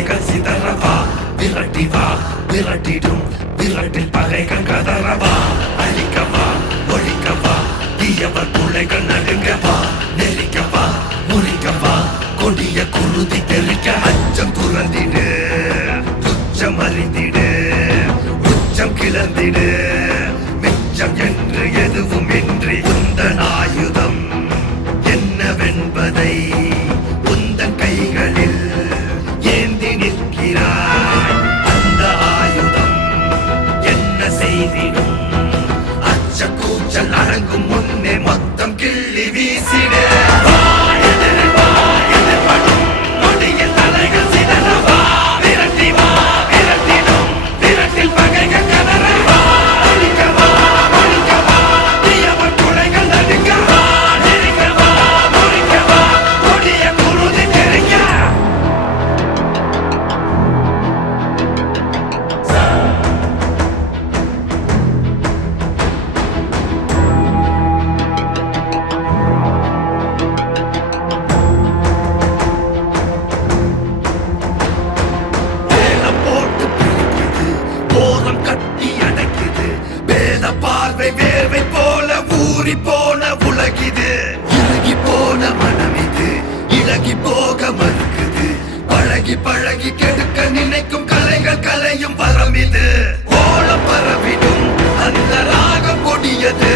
தலைகள் சிதறவா விரட்டி வா விரட்டிடும் விரட்டில் பகைகள் கதறவா அழிக்கவா ஒழிக்கவா தீயவர் பிள்ளைகள் நடுங்கவா நெருக்கவா முறிக்கவா கொடிய குருதி தெரிக்க அச்சம் துறந்திடு துச்சம் அறிந்திடு உச்சம் கிளர்ந்திடு மிச்சம் என்று எதுவும் இன்றி உந்தன் ஆயுதம் என்னவென்பதை உந்தன் கைகளில் ஏந்தி நிற்கிறாய் அந்த ஆயுதம் என்ன செய்திடும் அச்ச கூச்சல் அடங்கும் முன்னே மொத்தம் கிள்ளி வீசிடு வேர்வை போல ஊறி போன உலகிது இறுகி போன மனம் இது இழகி போக மறுக்குது பழகி பழகி கெடுக்க நினைக்கும் கலைகள் கலையும் வரம் இது ஓலம் பரவிடும் அந்த ராகம் கொடியது